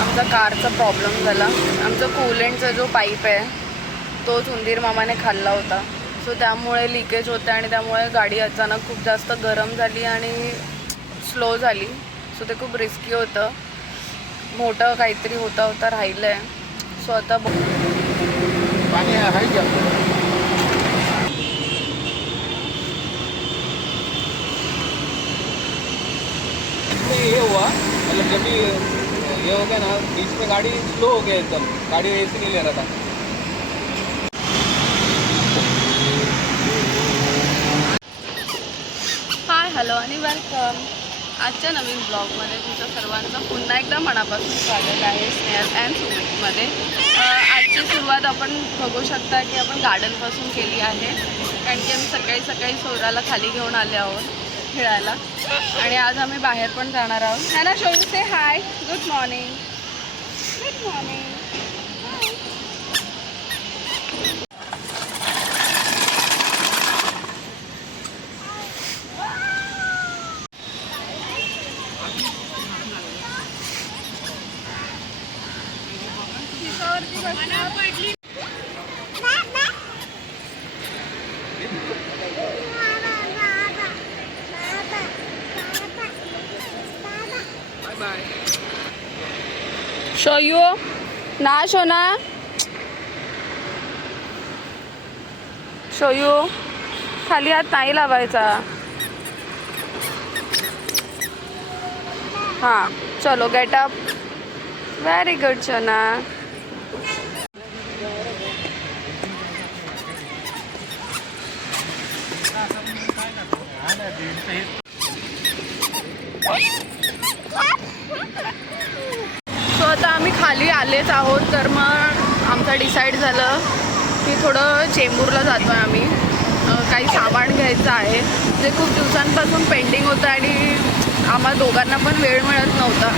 आमचा कारचा प्रॉब्लेम झाला. आमचा कूलेंटचा जो पाईप आहे तोच उंदीर मामाने खाल्ला होता. सो त्यामुळे लिकेज होते आणि त्यामुळे गाडी अचानक खूप जास्त गरम झाली आणि स्लो झाली. सो ते खूप रिस्की होतं. मोठं काहीतरी होता होता राहिलं आहे सो आता बघ. पाणी ये हुआ मतलब जब भी ये हो गया ना बीच में गाड़ी स्लो हो गया एकदम। गाड़ी रेस नहीं ले रहा था। हाय हॅलो आणि वेलकम आजच्या नवीन ब्लॉगमध्ये तुमच्या सर्वांचं पुन्हा एकदा मनापासून स्वागत आहे स्नेहल अँड सुमितमध्ये. आजची सुरुवात आपण बघू शकता की आपण गार्डनपासून केली आहे. कारण की आम्ही सकाळी सकाळी सोराला खाली घेऊन आले आहोत. खेळायला आणि आज आम्ही बाहेर पण जाणार आहोत नाना ना शोयू से hi good morning good morning shoyu ना Show शोयू खाली हात नाही लावायचा. हां चलो गेट अप व्हेरी गुड शोना सो आता आम्ही खाली आलेच आहोत तर मग आमचं डिसाईड झालं की थोडं चेंबूरला जातो आहे आम्ही काही सामान घ्यायचं आहे. जे खूप दिवसांपासून पेंडिंग होतं आणि आम्हाला दोघांना पण वेळ मिळत नव्हता.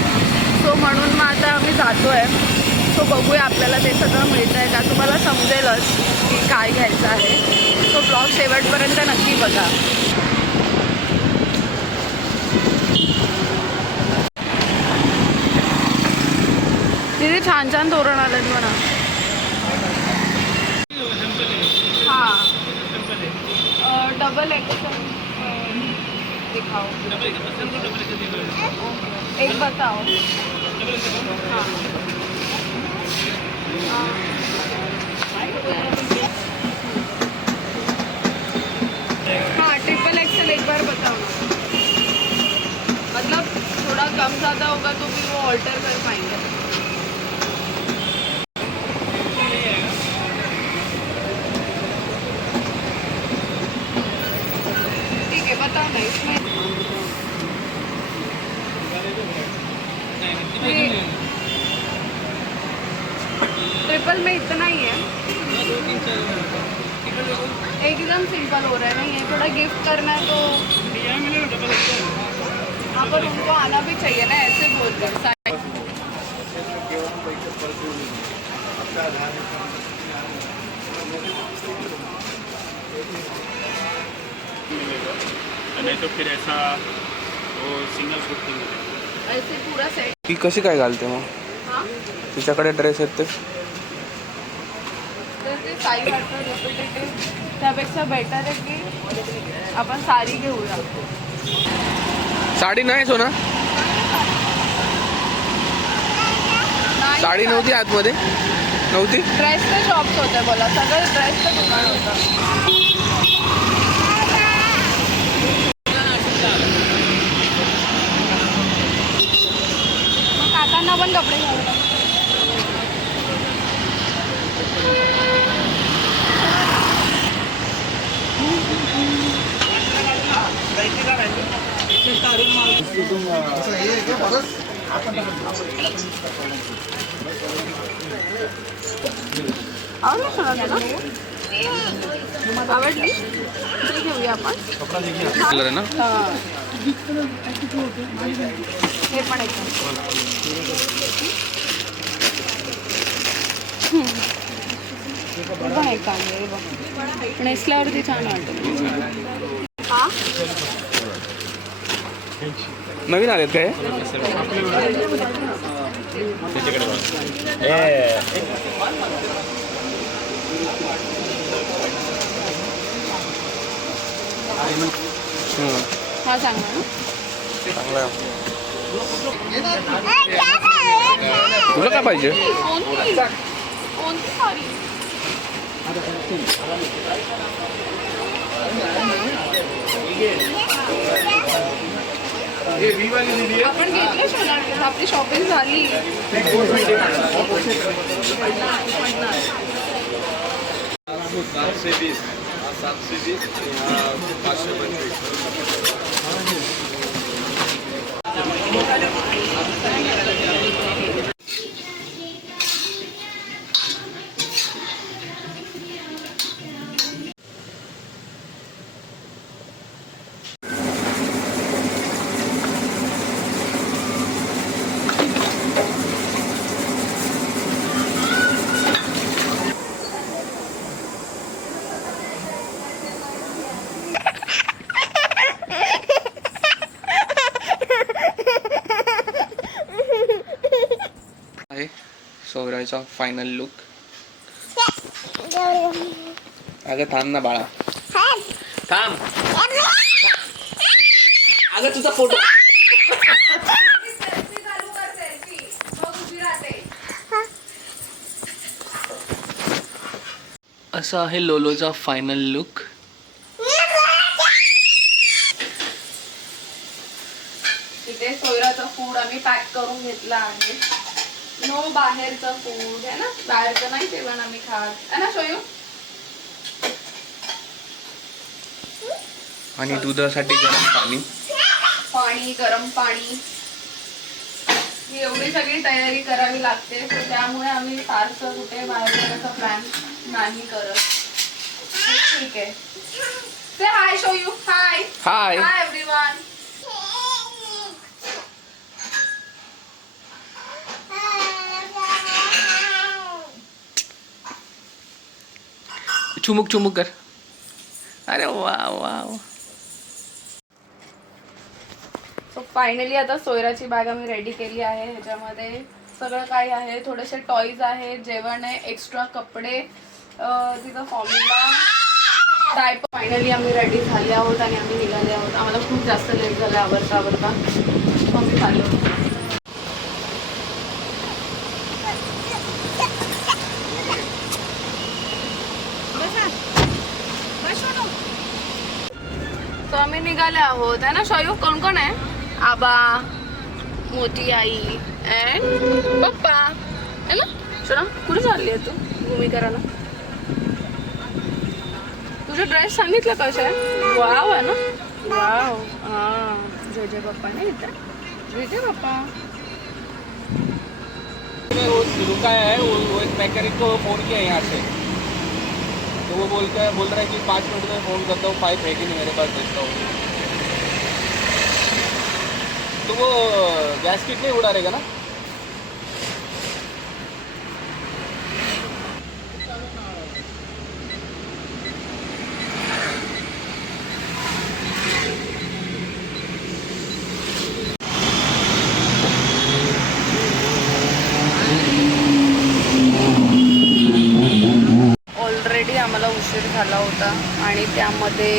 सो म्हणून मग आता आम्ही जातो आहे सो बघूया आपल्याला ते सगळं मिळतं आहे का? तुम्हाला समजेलच की काय घ्यायचं आहे. सो ब्लॉग शेवटपर्यंत नक्की बघा तिथे छान छान तोरण आलेत म्हणा. हां. डबल एक्शन दिखाओ एक बताओ हाँ. हाँ ट्रिपल एक्सल एक बार बताओ मतलब थोड़ा कम ज़्यादा होगा तो फिर वो ऑल्टर कर पाएंगे ठीक है बताओ ना इसमें ये ट्रिपल में इतना ही है एकदम सिंपल हो रहा है ना ये थोड़ा गिफ्ट करना है तो हाँ पर उनको आना भी चाहिए ना ऐसे बोलकर साइड नहीं तो फिर ऐसा वो सिंगल सूट की मिलेगा ऐसे पूरा सेट ती कशी काय घालते मग? हाँ? तिच्याकडे ड्रेस आहेत ते? तर ते साई वाटतं रिपीटेटिव्ह त्यापेक्षा बेटर आहे की आपण साडी घेऊया. साडी नाही सोना? नाही साडी नव्हती आतमध्ये? नव्हती? ड्रेसचे शॉप्स होते बोला. सगळं ड्रेसचं दुकान होतं मग काकांना पण कपडे घ्यावे आवडलं ना आवडली ती घेऊया आपण कलर आहे ना हां. हे पण एक. हे पण एक कांदे हे बघ. नेसल्यावरती छान वाटतं. हा? नवीन आलेत काय? हा. चांगलं आहे. तुला काय पाहिजे कोणती कोणती सॉरी आपण घेतलं सोना आपली शॉपिंग झाली सातशे वीस हा सातशे वीस हा पाचशे पंचवीस Thank you. सोहराचा फायनल लुक अगं थांब ना बाळा. थांब. अगं तुझा फोटो असा आहे लोलोचा फायनल लुक तिथे सोयराचं फूड आम्ही पॅक करून घेतलं आहे. बाहेरचं फूड आहे ना? बाहेरचं नाही जेवण आम्ही खात. आहे ना सोयू आणि दुधासाठी गरम पाणी. पाणी गरम पाणी. ही एवढी सगळी तयारी करावी लागते तर त्यामुळे आम्ही फारसं कुठे बाहेर जाण्याचा प्लॅन नाही करत. ठीक आहे. हाय शो यू हाय हाय हाय एव्हरीवन चुमुक चुमुक कर. अरे वा वा वा. सो फायनली आता सोयराची बॅग आम्ही रेडी केली आहे. ह्याच्यामध्ये सगळं काही आहे. थोडेसे टॉईज आहे जेवण आहे एक्स्ट्रा कपडे तिथं फॉर्म्युला टाईप फायनली आम्ही रेडी झाले आहोत आणि आम्ही निघाले आहोत. आम्हाला खूप जास्त लेट झालं आवडता आवडता मग आम्ही चाललो तो आम्ही निघाले आहोत है ना शयू कोण कोण आहे आबा मोठी आई अँड पप्पा है ना? सोना कुठे चालली आहे तू? भूमी करायला. तुझा ड्रेस सांगितलं कसं आहे वाव आहे ना? वाव हां ah, जय जय पप्पा नाही इथं? जय जय पप्पा. में वो है वो, वो एक मैकेनिक को फ़ोन किया यहाँ से। तो वो बोलता है बोल रहा है कि पाँच मिनट में फ़ोन करता हूँ पाइप है कि नहीं मेरे पास देखता हूँ। तो वो गैस किट नहीं उड़ा रहेगा ना? ऑलरेडी आम्हाला उशीर झाला होता आणि त्यामध्ये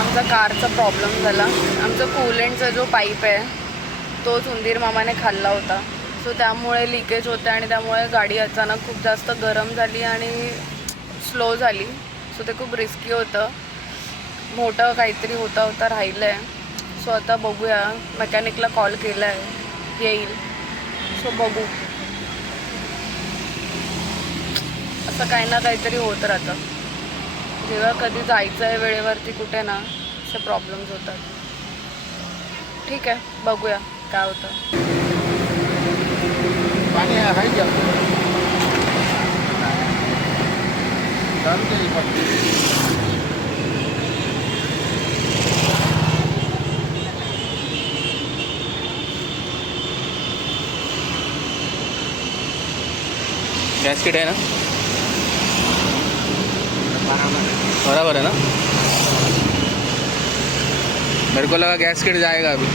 आमचा कारचा प्रॉब्लेम झाला. आमचा कूलेंटचा जो पाईप आहे तोच उंदीर मामाने खाल्ला होता. सो त्यामुळे लिकेज होते आणि त्यामुळे गाडी अचानक खूप जास्त गरम झाली आणि स्लो झाली. सो ते खूप रिस्की होतं. मोठं काहीतरी होता होता राहिलं आहे सो आता बघूया. मेकॅनिकला कॉल केला आहे येईल. सो बघू. असं काही ना काहीतरी होत राहतं. जेव्हा कधी जायचं आहे वेळेवरती कुठे ना असे प्रॉब्लेम्स होतात. ठीक आहे बघूया काय होतं. पानी है क्या दारू गैस किट है ना? बराबर है ना? मेरे को लगा गैस किट जाएगा अभी।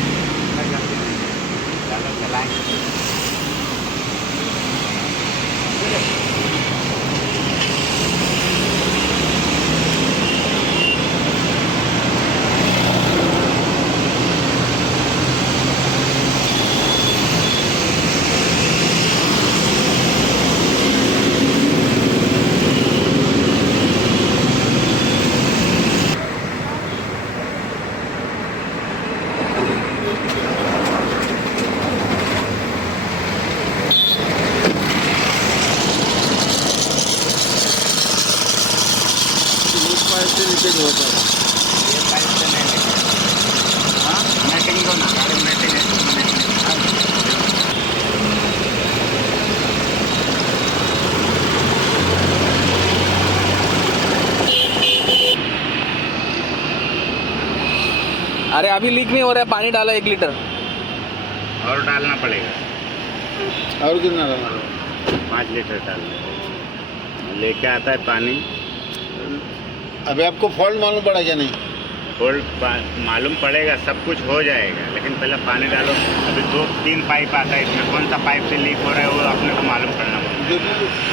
अरे अभी लीक नहीं हो रहा है पानी डाला एक लीटर और डालना पड़ेगा। और कितना डालना? पाँच लीटर डालना। लेके आता है पानी। अभी आपको फॉल्ट मालूम पड़ा क्या नहीं? होल्ड मालूम पड़ेगा सब कुछ हो जाएगा लेकिन पहले पानी डालो। अभी दो तीन पाइप आता है इसमें कौन सा पाइप से लीक हो रहा है वो अपने को मालूम करना पड़ेगा। जो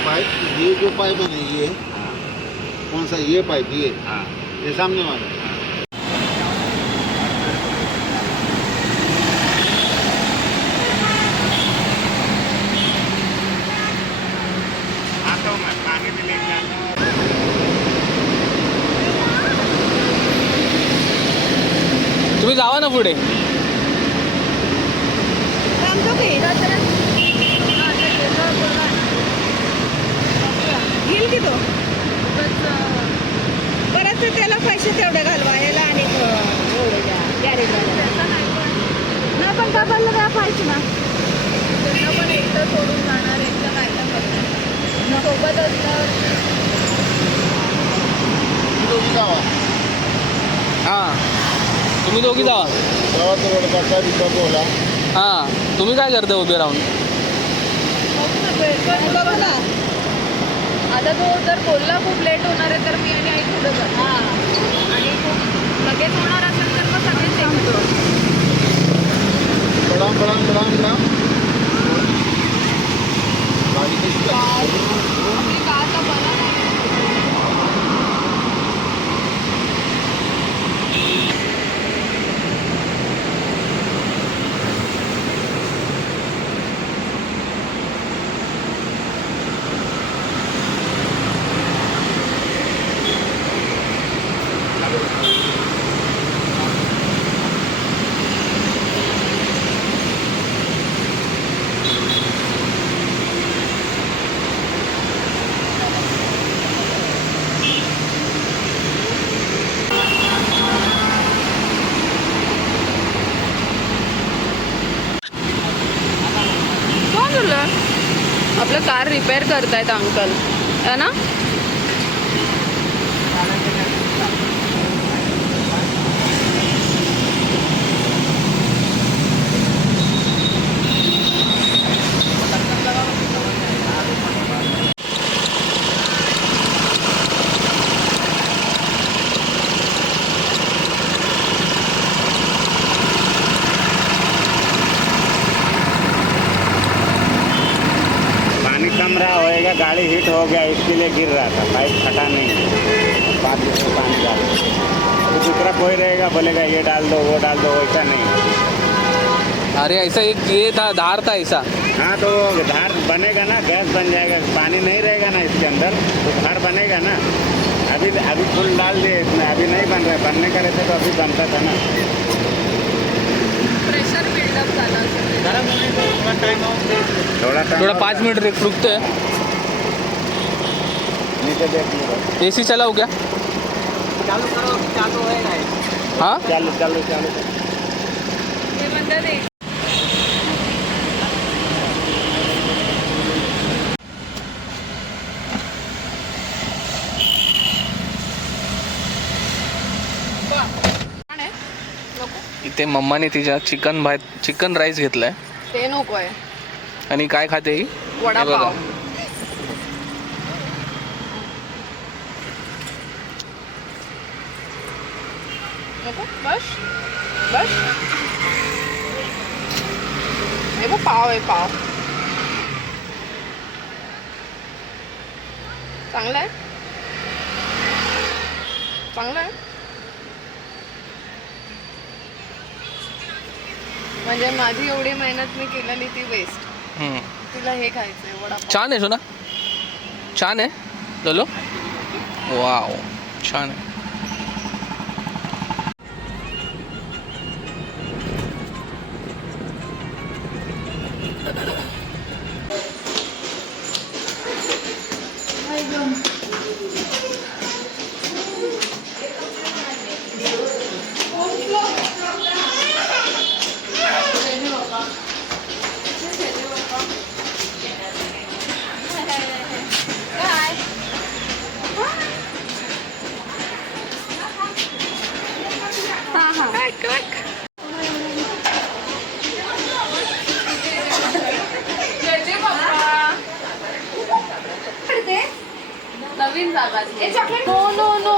पाइप ये जो पाइप है ना ये कौन सा ये पाइप ये हाँ। ये सामने वाला हाँ तो मैं पानी भी लेके आता हूँ तुम्ही जावा ना पुढे. घेईल की तो? परत ते त्याला पैसे तेवढे घालवा याला आणि नाही पण डबल काय पाहिजे ना त्यांना पण एकटं सोडून जाणार एकटं काय सोबत जावा हां. तुम्ही दोघी जावा गावात बोला हां तुम्ही काय करता उभे राहून? आता तो जर बोलला खूप लेट होणार आहे तर मी आणि आई पुढे जातो आणि खूप लगेच होणार असेल तर मग सगळेच निघतो प्रणाम प्रणाम प्रणाम प्रणाम गाडी कशी लागली? आपली कार तर बना नाही कोण झालं आपलं कार रिपेअर करतायत अंकल है ना? हो गया इसके लिए गिर रहा था पाइप फटा नहीं। पाँच लीटर पानी डाल अभी दूसरा कोई रहेगा बोलेगा ये डाल दो वो डाल दो वैसा नहीं। अरे ऐसा एक ये था धार था ऐसा। हाँ तो धार बनेगा ना गैस बन जाएगा पानी नहीं रहेगा ना इसके अंदर तो धार बनेगा ना। अभी अभी फुल डाल दिए इसमें अभी नहीं बन रहा बनने का रहता तो अभी बनता था ना। प्रेशर बिल्डअप थोड़ा थोड़ा पाँच मिनट रुकते हैं। नीचे देख लो ए सी चलाओ क्या हाँ? चालू चालू चालू. ते म्हणतात एक छान आहे. नको? इथे मम्माने तिच्या चिकन भात चिकन राईस घेतलाय. ते नको आहे. आणि काय खाते ही? हे. वडापाव नको बस बस हे बघ पाव आहे पाव चांगला आहे चांगला आहे म्हणजे माझी एवढी मेहनत मी केलेली ती वेस्ट. तिला हे खायचंय वडापाव. छान आहे सोना. छान आहे. चलो वाव. छान आहे. जागा नो नो नो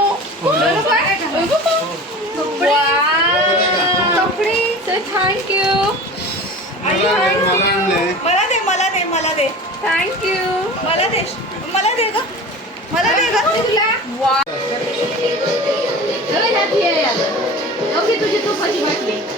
कपडे तर थँक्यू मला दे मला दे मला दे थँक्यू मला दे मला दे ग मला दे ग तुझी तू कशी वाटली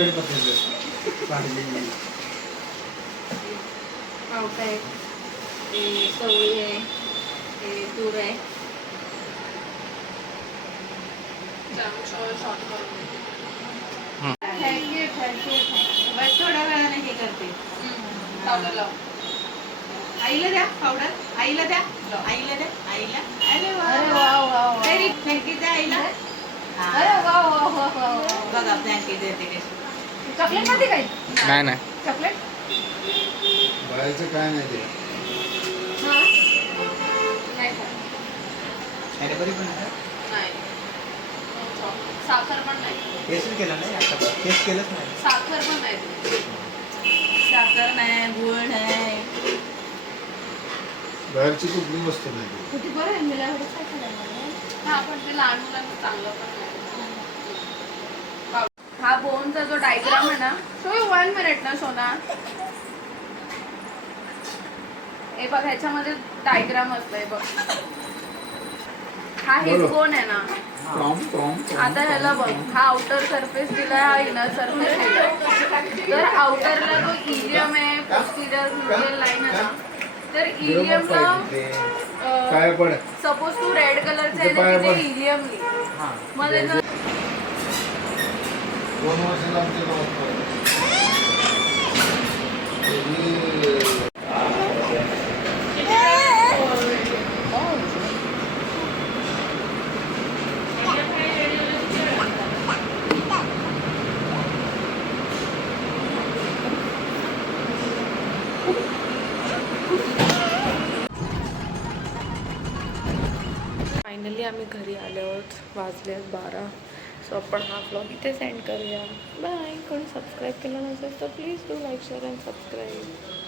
करा पावटा आहे ते चवळी आहे ते तूर आहे. थोड्या वेळाने हे करते. आईला द्या पावडर आईला द्या. आईला द्या. आईला. अरे वा थँक्यू द्या आईला. अरे वा वा वा. बघा थँक्यू देते. कशी चॉकलेटमध्ये काय? नाही नाही. चॉकलेट? बाहेरचं काय नाही ते. नाही का? नाही. साखर पण नाही. टेस्ट केलं नाही आता. टेस्ट केलंच नाही. साखर पण नाही. साखर नाही गुळ नाही. बाहेरची कुठली वस्तू नाही. किती बरं आहे हा पण ते लहान मुलांना चांगलं पण नाही. हा बोनचा जो डायग्राम आहे ना तो वन मिनिट ना सोना हे बघ ह्याच्यामध्ये डायग्राम असतंय बघ. हा हेच बोन आहे ना. आता ह्याला बघ हा आउटर सरफेस दिलाय हा इनर सरफेस दिलाय. तर आउटरला जो इलियम आहे पोस्टिरियर लाईन आहे ना तर इलियमला सपोज तू रेड कलरचं आहे ना तिथे. इलियम लिह हां. मग दोन गावात फायनली आम्ही घरी आलो आहोत वाजले आहेत बारा. सो आपण हा ब्लॉग इथे सेंड करूया. बाय कोणी सबस्क्राईब केलं नसेल तर please do like share and subscribe